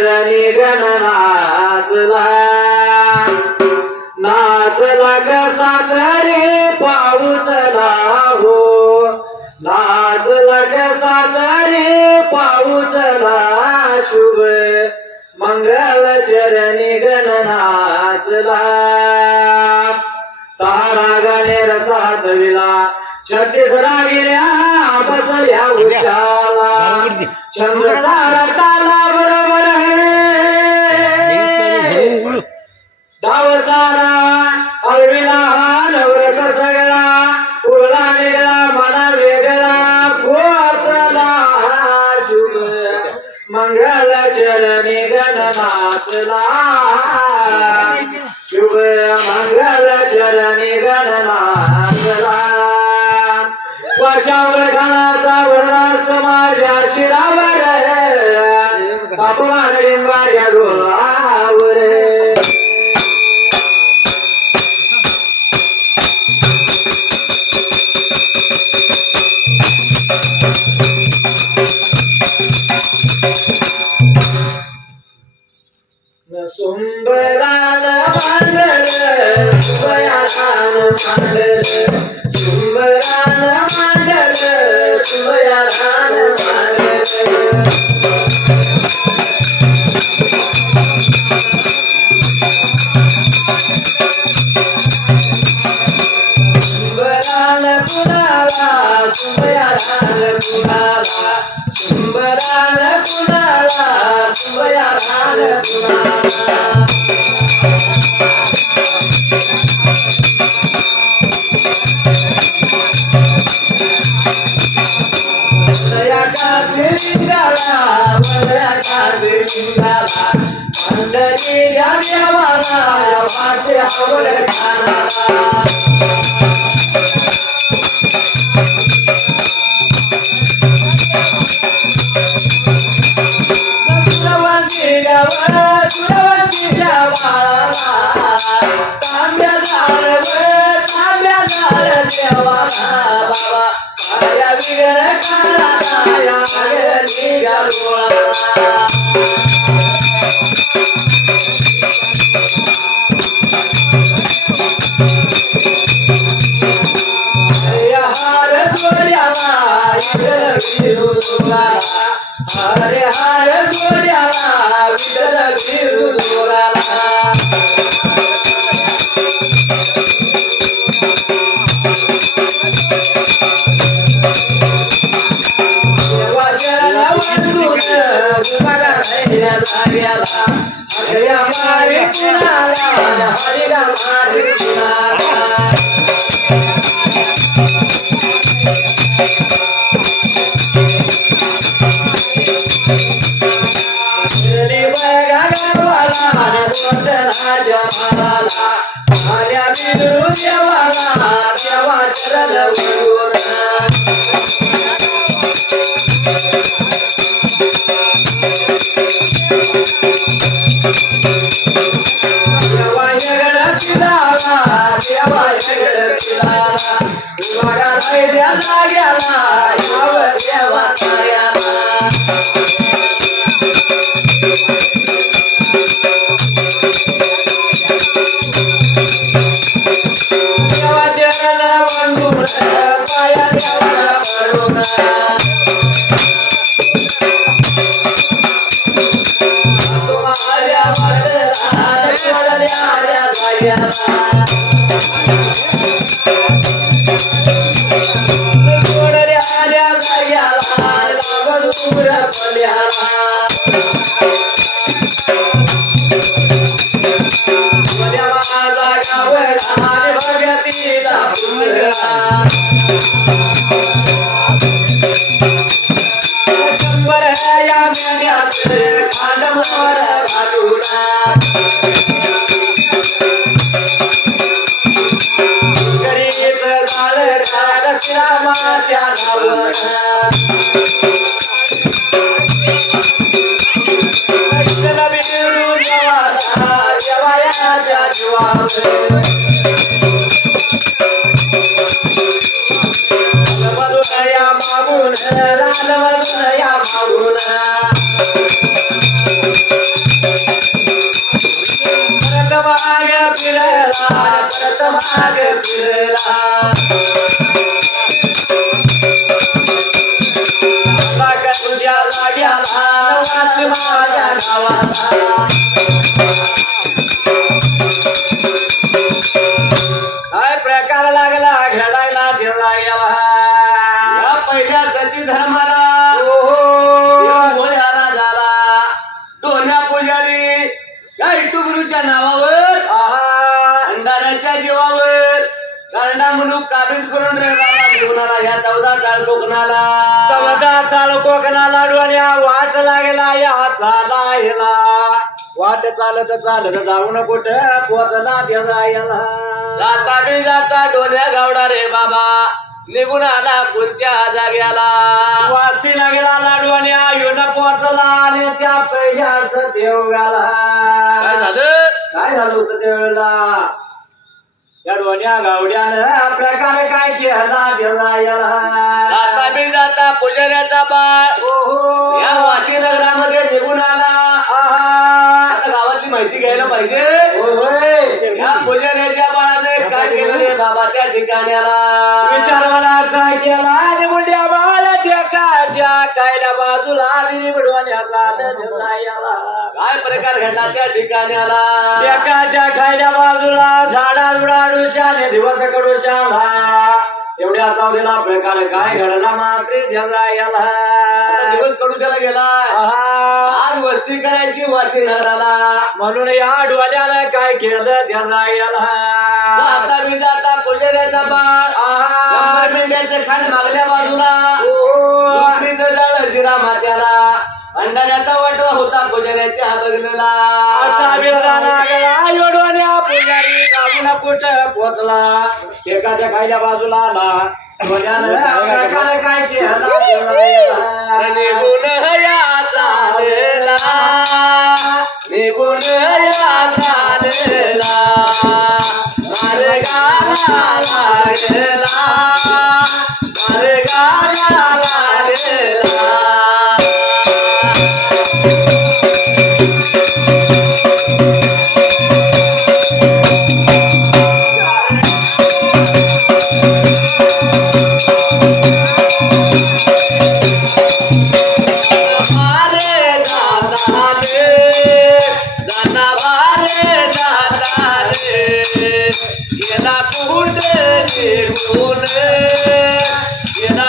चरणी गण नाचला नाचला कसा तरी पाऊसला हो नाचला कसा तरी पाऊसला शुभ मंगल चरणी गण नाचला सारा गाणे रसाच विला छत्तीस रागिल्या बसल्या उशाला चंद्र सारा ताला बरोबर डाव सारा अळविला नवरस सगळा उडला निघला मना वेगळा पोचला शुभ मंगल चरणी गण नाचला शुभ मंगल चरणी गण नाचला वर्षावर घालाचा वरदास्त माझ्या शिरावर तापमान लिंबाच्या डोळावर सुंबरान मांडल सुबयान मांडल सुंबरान मांडल सुबयान मांडल सुंबरान कुणाला सुबयान कुणाला सुंबरान कुणाला सुबयान कुणाला मंडली देवाला भाषे आवड खाना सुरवंती सुरवंतीच्या बाळाला तांब्या झाड देवाला बाबा साऱ्या बिगर काळाला निघा डोळा हार जोड्याला हरे हार जोड्याला विठ्ठल फिरू डोळाला देवाचरण वाचून बघा राहिल्या जाग्याला हरिया मारी कुणाला हरिला मारी कुणाला मागून माग फिरला परत माग फिरला तुझ्या जाग्याला वास माझ्या गावाला काय प्रकार लागला घडायला देवळा याला या पहिल्या सती धर्माला झाला दोन्या पुजारी या इटुगुरूच्या नावावर अंधाराच्या जीवावर कांडा म्हणून काबीज करून रे बाबा निघुणारा ह्या 14 चाळ कोकणाला 14 चाळ कोकणाला डोन्या वाट लागला या चालायला वाट चालत चालत जाऊन कुठं पोचला देवळा याला जाता बी जाता डोन्या गावडा रे बाबा निघून आला कोणच्या जाग्याला वासी लागला लाडवाने येऊन पोचला आणि त्या पहिल्याच देवळाला काय झालं काय झालं होतं देवळाला त्या डोन्या गावड्यानं प्रकार काय केला देवळाला जाता बी जाता पुजाऱ्याचा बाळ या वाशी नगरामध्ये निघून आला आता गावातली माहिती घ्यायला पाहिजे या पुजाऱ्याच्या बाळाने काय केलं रे बाबा त्या ठिकाणी आला विचार मनाचा केला आणि मुंड्या बाळा देखाच्या कायल्या बाजूला निवडवण्याचा देवळाला काय प्रकार घडला त्या ठिकाणी आला देखाच्या खायल्या बाजूला झाडा झुडाडुशाने दिवस कडुशाला एवढ्या चावलेला प्रकार काय घडला मात्र देवळाला दिवस कडुशाला गेला आज वस्ती करायची वाशी नगराला म्हणून या डोल्यानं काय केलं देवळाला जाता बी जाता पुजाऱ्याचा बाळ मेंढ्याचे खांड मागल्या बाजूला लोकरीचं जाळ शिरा मात्याला अंधाऱ्याचा वाटवा होता पुजाऱ्याच्या हातगलेला असा विरदाना गेला योडवान्या पुजारी जाऊन कुठं पोचला एकाच्या खायच्या बाजूला आला प्रकार काय केला निघून या चालेला निघून या चालेला मार्गाला लागला मार्गाला लागला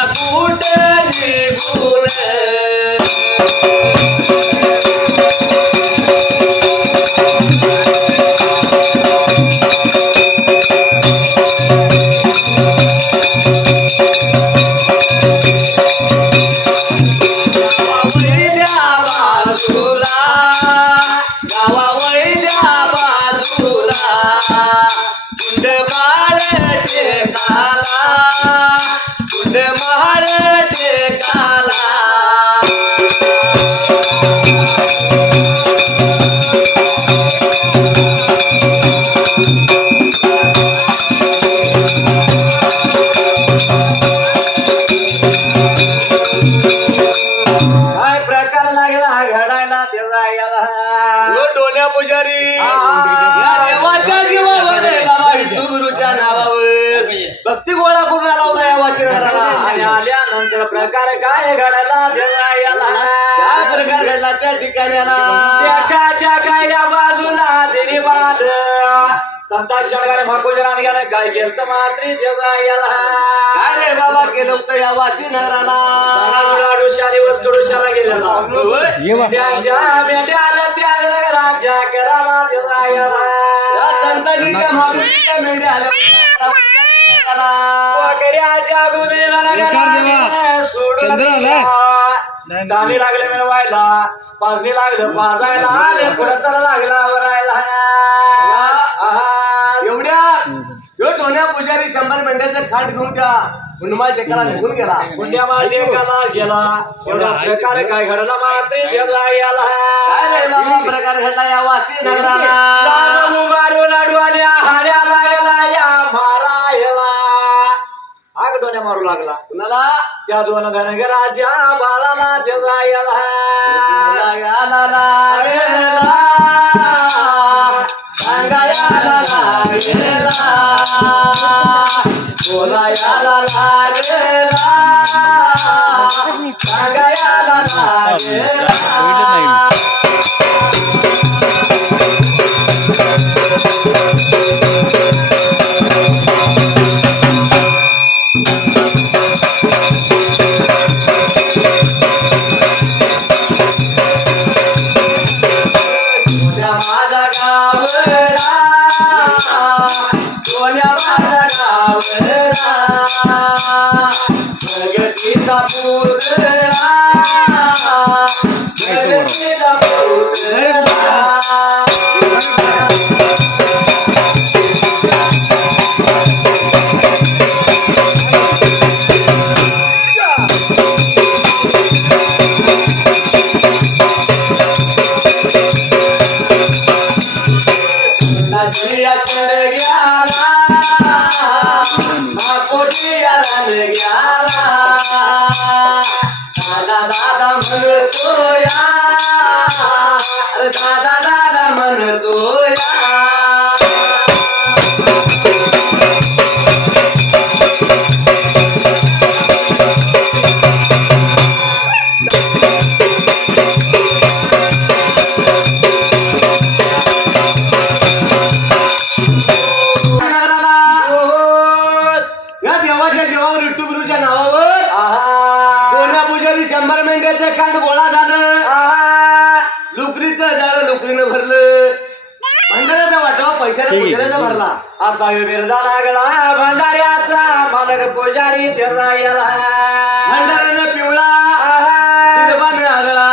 काय प्रकार लागला घडायला देवळाला डोन्या पुजारी या देवाच्या जीवावर रे बाबा विठुगुरूच्या नावावर भक्ती गोळा करून आला होता या वाशी नगराला आणि आल्यानंतर प्रकार काय घडायला देवळाला काय प्रकार घडला त्या ठिकाणी आला देखाच्या कायल्या बाजूला दिरी बांध संतान शंकर माकुजराने गेलं काय केलं मात्री देवळाला काय रे बाबा केलं होतं या वाशी नगराला दिवस कडुशाला गेलेला त्यांच्या मेंढ्याला त्या नगराच्या कराला देवळाला या संताजीच्या मागच्या मेंढ्या आल्या वगैरेच्या गुन्हेला नगराला सोडून दाणी लागले मिळवायला पाजणी लागलं पाजायला आणि पुढं तर लागला वरायला एवढ्या डोन्या पुजारी 100 मेंढ्याचं खाट घेऊन त्या हनुमान टेकाला निघून गेला पुण्या मार्गेला गेला एवढा प्रकार काय घडला मात्र गेला याला काय रे बाबा प्रकार घडला या वाशी नगराला मारून अडवाल्या हाड्या लागला या मारायला आग डोन्या मारू लागला कुणाला त्या 2 धनगराच्या बाळाला देवळा याला सांगायला लागला बोलायला लागला सांगायला लागला माझा गावला कोण्या माझा गावला प्रगतीचा पुतळा प्रगतीचा पुतळा नदिया चढ़ गया कोटिया रन गया दादा दादा मन तोया अरे दादा दादा मन तोया या देवाच्या जेवावर विठ्ठुगुरूच्या नावावर कोण्या पुजारी 100 मेंढ्याचं कांड गोळा झालं लुकरीचं झालं लुकरीनं भरलं भंडाऱ्याचा वाटावा पैशाने पुजाऱ्याचा भरला असा बिरदा लागला भंडाऱ्याचा मालक पुजारी त्याचा गेला भंडाऱ्यानं पिवळा तिरपानं आगळा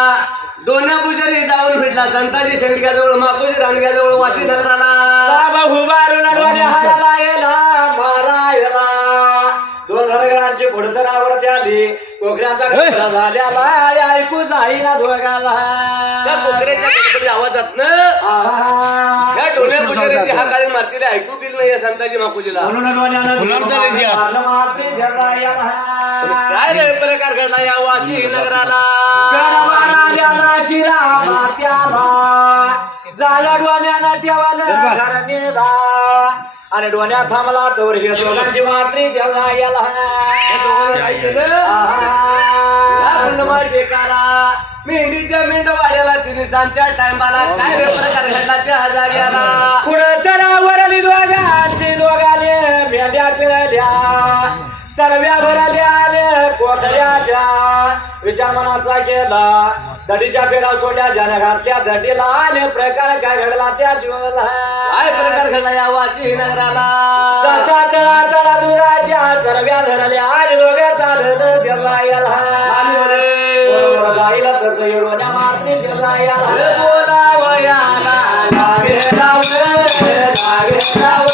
दोन्या पुजारी जाऊन भेटला संताजी शेंडक्याजवळ माकोजी रांडग्याजवळ वाशी नगराला उभारून हायला गेला मारायला दोन घरगरांची पुढतरावर आली कोकऱ्याचा गजरा झाल्याला ऐकू जाईना दोघाला त्या कोकऱ्याच्या गणपती आवाजात ना या डोल्या पुजारीची हा काळी मारतीला ऐकू दिली नाही संताजी माकोजीला काय रे प्रकार घडला या वाशी नगराला शिरा मात्याला झाला डोण्यानं देवानं घर नेला आणि डोण्यात थांबला तोवर हे दोघांची मात्री देवा याला मेंढीच्या मेंढ वाड्याला तिने सांच्या टायमाला काय रे प्रकार घडला त्या जाग्याला पुढं तरावरली दोघांची दोघाले मेंढ्या पिळल्या सर्व्या भराले आले कोठऱ्याच्या विचार मनाचा केला दडीच्या फेरा सोड्या ज्याने घातल्या दडीला आणि प्रकार काय घडला त्या जीवला काय प्रकार घडला या वाशी नगराला जसा तळा तळा दुराच्या सर्व्या धरल्या आणि दोघे चालत त्याला याला बरोबर जाईला तसं एवढ्या मारणे त्याला याला बोलावयाला लागे लाव सांगायला लागे लाव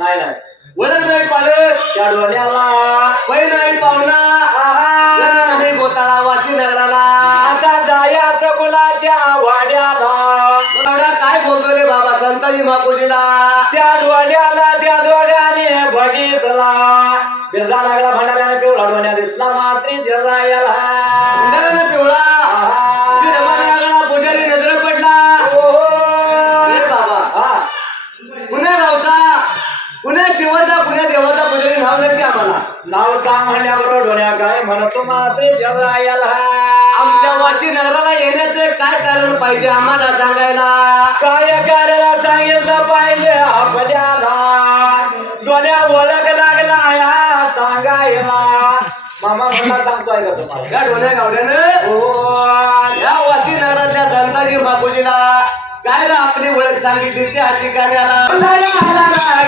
नाही नाही वडत नाही पालक त्या डोल्याला पै नाही पाहुणा नाही गोताळा वाशी नगराला आता जायाचं गुलाच्या वाड्याला एवढा काय बोलतो रे बाबा संताजी माकोजीला त्या डोल्याला त्या दोघांनी बघितला बिरजा लागला भंडाऱ्याने पिवळा डोल्या दिसला मात्री जायला भंडाऱ्याने पिवळा लागला पुजारी नजर पडला बाबा पुण्या गावचा पुण्या शिवाचा पुण्या देवाचा पुजारी नाव नाही आम्हाला नाव सांग म्हणल्याबरोबर डोल्या काय म्हणतो मात्री जायला आमच्या वाशी नगराला येण्याचं काय कारण पाहिजे आम्हाला सांगायला. काय करायला सांगितलं पाहिजे आपल्याला डोल्या ओळख लागला या सांगायला. मामा मला सांगतोय का तुम्हाला या डोल्या गावड्यानं हो या वाशी नगरातल्या धनदाजी बापूजीला काय ना आपली ओळख सांगितली त्या ठिकाणी आला. सांगायला लागला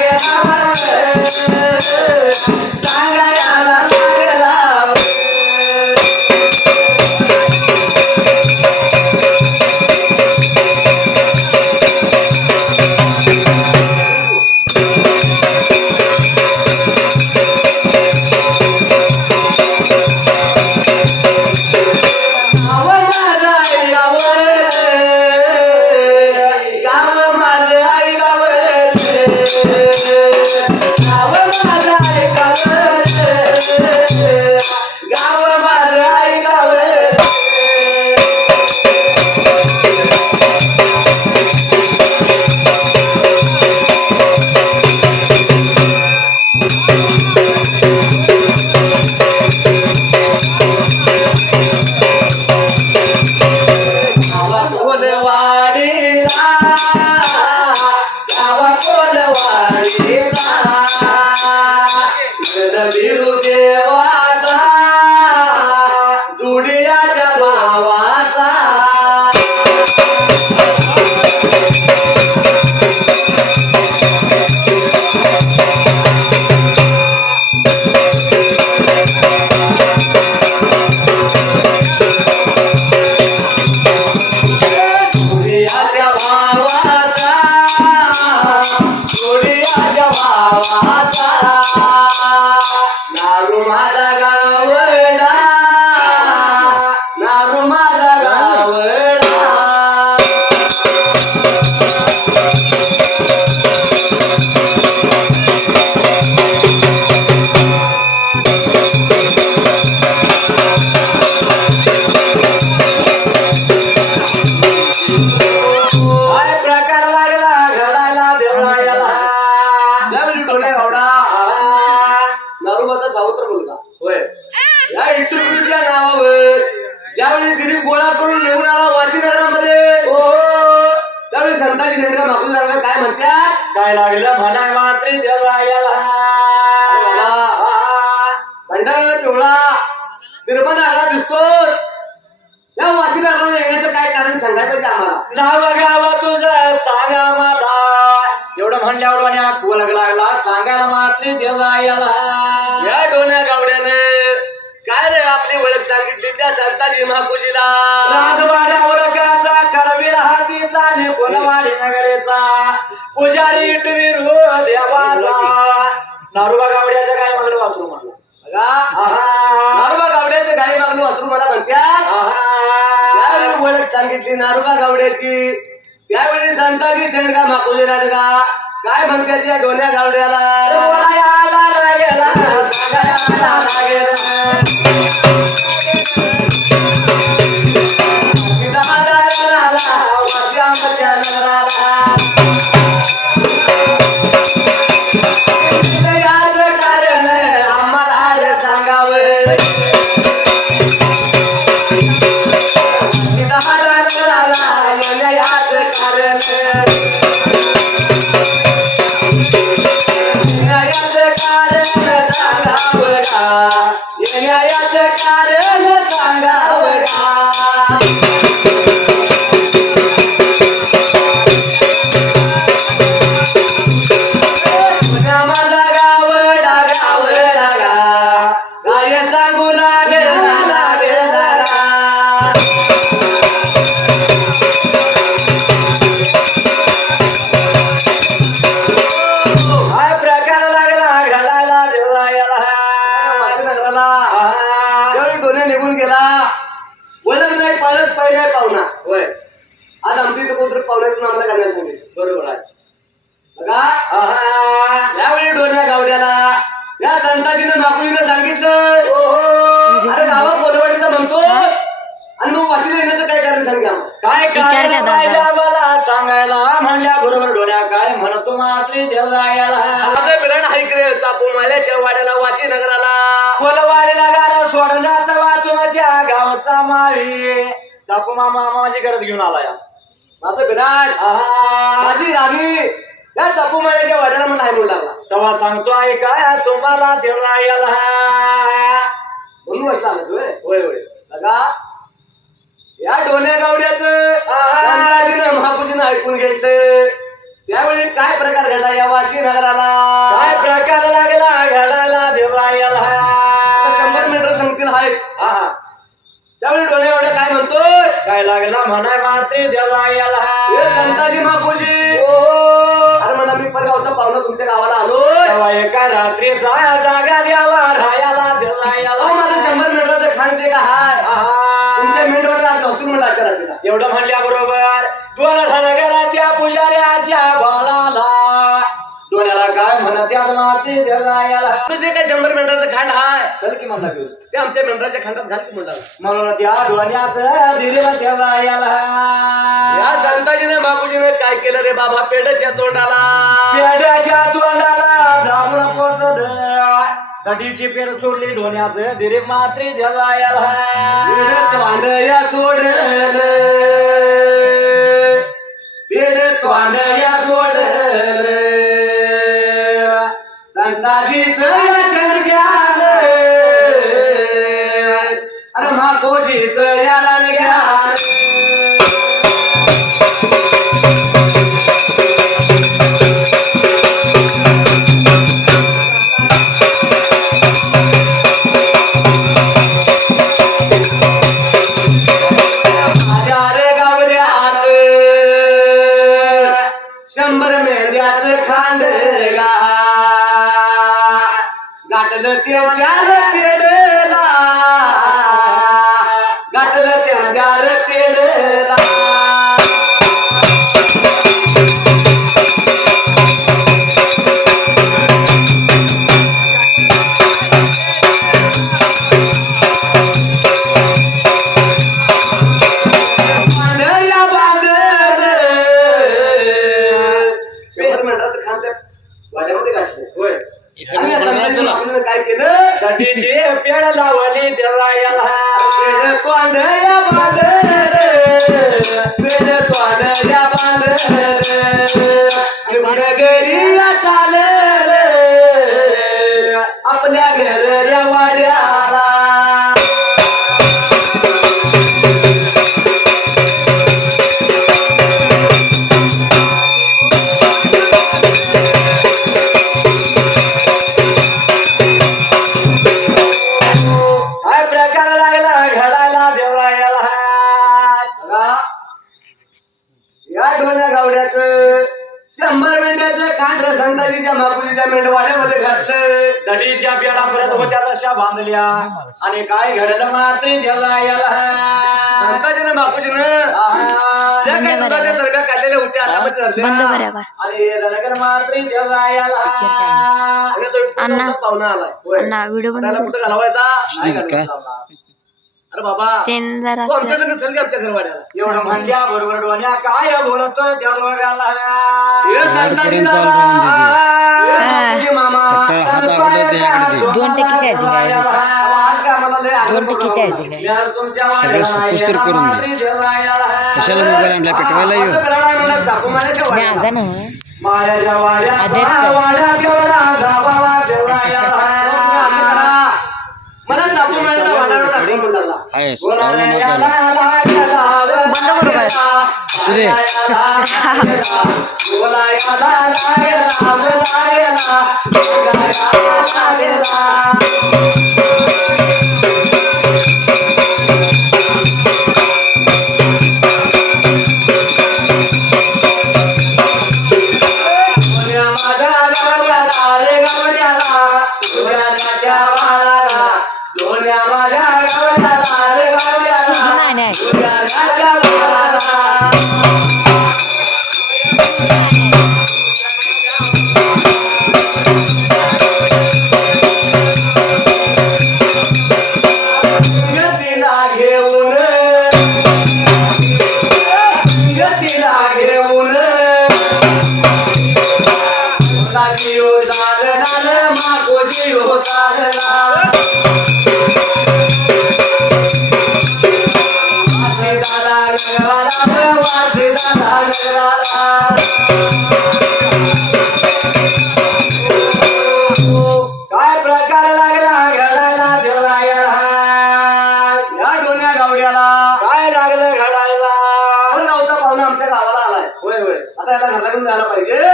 ज्यावेळी दिलीप गोळा करून निघून आला वाशी नगरामध्ये त्यावेळी संताजी चंद्र मागून राहिला काय म्हणतात काय लागलं म्हणाय मात्री देवायला भंडारा पिवळा निर्बंध आला दिसतो. या वाशी नगराला येण्याचं काय कारण सांगायला पाहिजे आम्हाला. नाव गाव तुझं सांगा मला एवढं म्हणल्यावर आणि आखू लागला सांगायला मात्री देवायला. या डोन्या गावड्याने काय रे आपली ओळख सांगितली त्या संताजी महापूजीला. राजवाड्या ओळखाचा करवीर हातीचा ने कोलवाडी नगरेचा पुजारी इटवीर देवाचा. नारुबा गावड्याच्या काय मागलं वाचू म्हणलं नारोबा गावड्याचं गाडी मागलं वाचू मला म्हणत्यात. त्यावेळी ओळख सांगितली नारोबा गावड्याची. त्यावेळी संताजी शेंडगा माकुली राजगा काय म्हणतात या डोन्या गावड्याला. निघून गेला ओळख नाही पाळत पाहिजे पाहुणा. होय आज आमच्या इथे कोणतरी पाहुण्यातून आम्हाला करण्यास सांगितलं. बरोबर आहे बघा. यावेळी डोन्या गावड्याला या संताजीनं माकुलीनं सांगितलं अरे गावा कोलवाडीचा म्हणतो आणि मग वाशीला येण्याचं काय कारण सांगा. काय कारण पाहिजे आम्हाला सांगायला म्हणल्या बरोबर डोन्या काय म्हणतो मात्री देवायला. माझं बिरण ऐक रे चापू माल्याच्या वाड्याला वाशी नगराला कोलवाडीला गारा सोडला तवा तू तुमच्या गावचा माळी जापू मामा माझी गरज घेऊन आला या माझं विराट माझी राणी या जपू माझ्या वडिलांना म्हणून नाही म्हणू लागला तेव्हा सांगतो ऐका तुम्हाला देवळा याला म्हणून बसला आला तू होय होय बघा या डोन्या गावड्याचं महापूजीनं ऐकून घेतलं त्यावेळी काय प्रकार घडला या वाशी नगराला काय प्रकार लागला घडायला देवळा याला 100 मीटर सांगतील आहेत त्यावेळी डोन्या गावड्या काय म्हणतोय काय लागला म्हणाय मात्री देवळा याला संताजी महापूजी अरे म्हणा मी परगावचा पाहुणा तुमच्या गावाला आलो तेव्हा एका रात्रीचा जागा द्यावा राहायला देवळा याला माझं 100 मीटरचं खाण जे का हाय तुमच्या मेंढवडला गौतम म्हणला रात्रीला एवढं म्हणल्या बरोबर दोन सनगरा त्या पुजाऱ्याच्या बाळाला दोन्याला काय म्हणत यात मारते जगायला जे काही 100 मीटरचं खांड हाय चल की म्हणला घेऊन ते आमच्या मेंढराच्या खांडात घाल की म्हणला म्हणून त्या डोण्याचं दिलेला जगायला या संताजीने बापूजीने काय केलं रे बाबा पेड्याच्या तोंडाला पेड्याच्या तोंडाला जांभळं पोचलं कधीची पेड सोडली डोण्याचं दिरे मात्री जगायला तोंडया सोडलं पेड तोंडया सोडलं संताजीचं ज्ञान अरे माकोजीचं याला ज्ञान गावल्यात 100 मेंढ्याचं खांड गाठलं त्याच्या पेडला गाठलं त्याच्या पेडला काय केलं कधीची पेड लावली देवायला पेड तोंडया बांधर पेड तोंडया बांधर घरी चालर आपल्या घर वाड्याला काय प्रकार लागला घडायला देवायला या डोन्या गावड्याचं 100 मेंढ्याचं कांड संताजीच्या महापुरीच्या मेंढवाड्यामध्ये घातलं दडीच्या पेडा परत होत्या तशा बांधल्या आणि काय घडलं मात्री देवायला संताजीनं बापूजीनं ज्या काही दुधाच्या दरम्यान काढलेल्या होत्या हातामध्ये धरल्या आणि नगर मात्री देवायला अण्णा पाहुणा आलाय व्हिडिओ त्याला कुठं घालवायचा नाही घालवायचा अरे बाबा तो आमच्या लग्न चल आमच्या घरवाड्याला एवढं म्हणल्या बरोबर डोन्या काय बोलतोय त्या दोघाला मामा 2 टक्के यायची काय 2 टक्के यायची काय पुस्तक करून दे. कशाला मोबाईल आणला पेटवायला येऊ माझा ना माझ्या वाड्या वाड्या केवढा गावाला देवळाला मला टाकू मिळाला वाड्यावर टाकून बोलला आहे बंद करू काय सुरे होता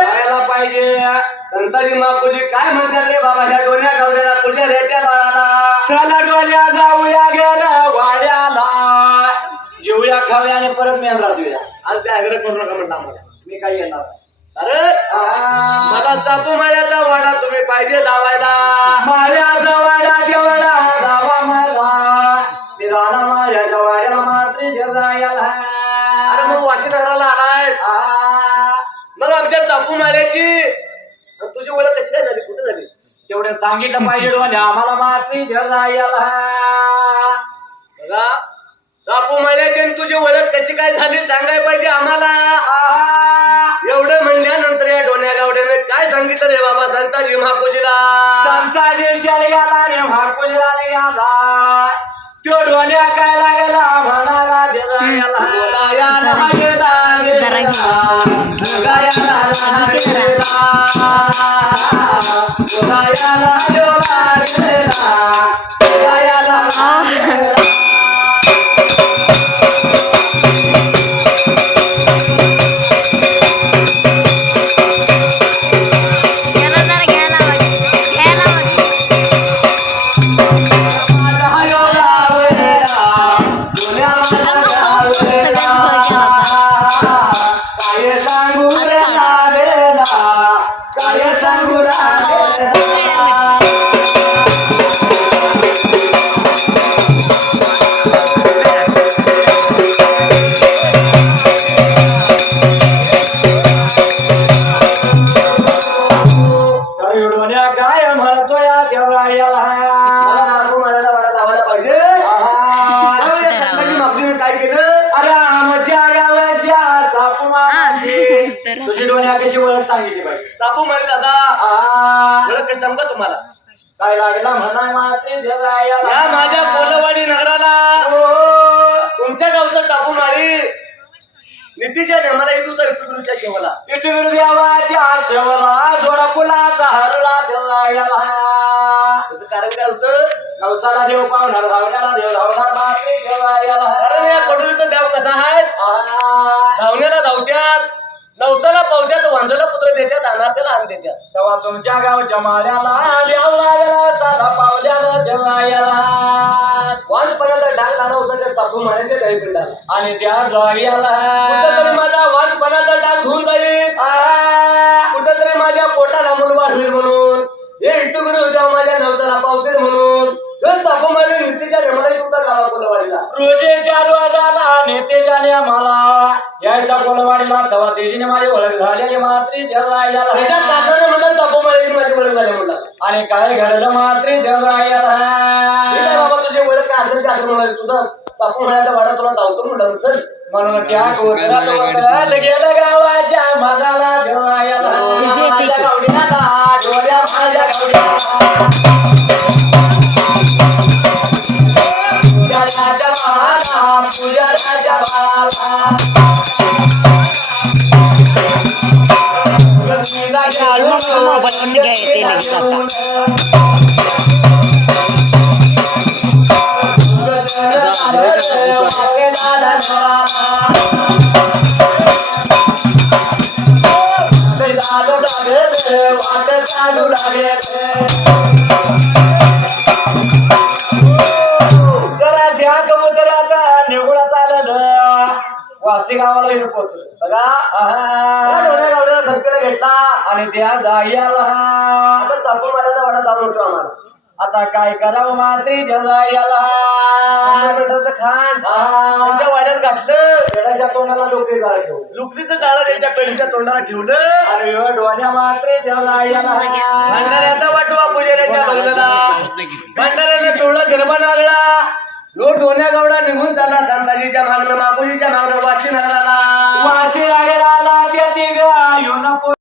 जायला पाहिजे. संताजी माकोजी काय म्हणतात रे बाबा ह्या डोन्या गावड्याला पुजाऱ्याच्या बाळाला? चला डोल्या जाऊया गेलं वाड्याला, जेऊया खाऊया आणि परत मेन राहूया. आज ते आग्रह करू नका म्हणला मला, मी काय येणार नाही. अरे मला चापू माळ्याचा वाडा तुम्ही पाहिजे धावायला. माझ्याचा वाडा तेवढा धावा मला, मी राहणार माझ्याच्या वाड्याला मात्र जायला. अरे मग वाशी नगराला आलायस, मग आमच्या चापू माळ्याची तुझी ओळख कशी काय झाली, कुठे झाली? तेवढं सांगितलं पाहिजे डोल्या आम्हाला मात्र जायला. बघा चापू माळ्याची आणि तुझी ओळख कशी काय झाली सांगाय पाहिजे आम्हाला. एवढं म्हणल्यानंतर या डोन्या गावड्याने काय सांगितलं रे बाबा संताजी महापूजीला? संताजी शाळेला रे महापूजीला गेला, तो डोल्या काय लागला म्हणाला देवाला. जरा काय सांगू रे लागेला, काय सांगू लागेला. तर डोन्या काय म्हणतो या देवरायाला. चापू माळ्याला वाडा धावायला पाहिजे. संताजी महापूजीने काय केलं? अरे आमच्या गावाच्या चापू मामाची तुझी डोन्या कशी ओळख सांगितली पाहिजे. चापू माळी दादा आ, ओळख कशी सांगू का तुम्हाला? काय लागला म्हणाय मात्र देवरायाला. या माझ्या कोलवाडी नगराला तुमच्या गावचा चापू माळी नितीच्या नेमाला येत होता विठुगुरूच्या शेवाला. विठुगुरु देवाच्या शेवला जोडा फुलाचा हरला देवरायाला. त्याचं कारण काय होतं? नवसाला देव पावणार, धावण्याला देव धावणार मात्र देवरायाला. कारण या कडुलीचं देव कसा आहे? धावण्याला धावत्यात, नवसाला पावत्यात, वांजला पुत्र देत्यात, अनाथाला अन्न देत्यात. तेव्हा तुमच्या गावच्या माळ्याला देव लागला, साला पावल्याला देवरायाला. वांजपणाचा डाग लागला होता त्या चापू माळ्याच्या दहीपिंडाला. आणि त्या जायाला कुठंतरी माझा वांजपणाचा डाग धुवून जाईल, कुठंतरी माझ्या पोटाला मूल वाढवेल म्हणून, हे इटुगुरू देव माझ्या नवसाला पावतील म्हणून चापू माळी नितीच्या नेमाला येत होता गावा कोलवाडीला. रोजे 4 वाजाला नेतेजाने मला यायचा कोलवाडीला. तेव्हा तेजीने माझी ओळख झालेली मात्री त्याच्या देवरायाला. काकाने म्हणलं चापू माळ्याची माझी ओळख झाली म्हणला. आणि काय घडलं मात्री देवरायाला. बाबा तुझी ओळख काय असेल ते असं म्हणाले, तुझा चापू माळ्याचा वाडा तुला धावतो म्हणलं चल. म्हणून त्या कोतरात उतरत गेलं गावाच्या मजाला देवरायाला. माझ्या गावडीला दाट, डोळ्या माझ्या गावड्या पुजाऱ्याच्या बाळाला, पुजाऱ्याच्या बाळाला. मोबाईल घ्या येते लगेच आता. वाट चालू लागले जरा द्या कबूतर आता निघून चाललं वासी गावाला येऊन पोहोचलं. बघा डोळ्या गावड्याला संकेला घेतला आणि त्या जायाला आता चापू माळ्याचा वाडा धावून होतो आम्हाला. आता काय करावं मात्री त्या जायाला. खान त्यांच्या वाड्यात घातलं, पेडाच्या तोंडाला लोकरी जाळ ठेवून लुकरीचं जाळं त्यांच्या कळीच्या तोंडाला ठेवलं. अरे ह्यो डोन्या मात्री त्या जायाला. भंडाऱ्याचा वाटवा पुजाऱ्याच्या बंगल्याला, भंडाऱ्याने पिवळा गरबा लागला. लो डोन्या गावडा निघून चालला संताजीच्या मागणं, मापुजीच्या मागणं, वाशी नगराला. वाशी लागला त्या तिघ येऊन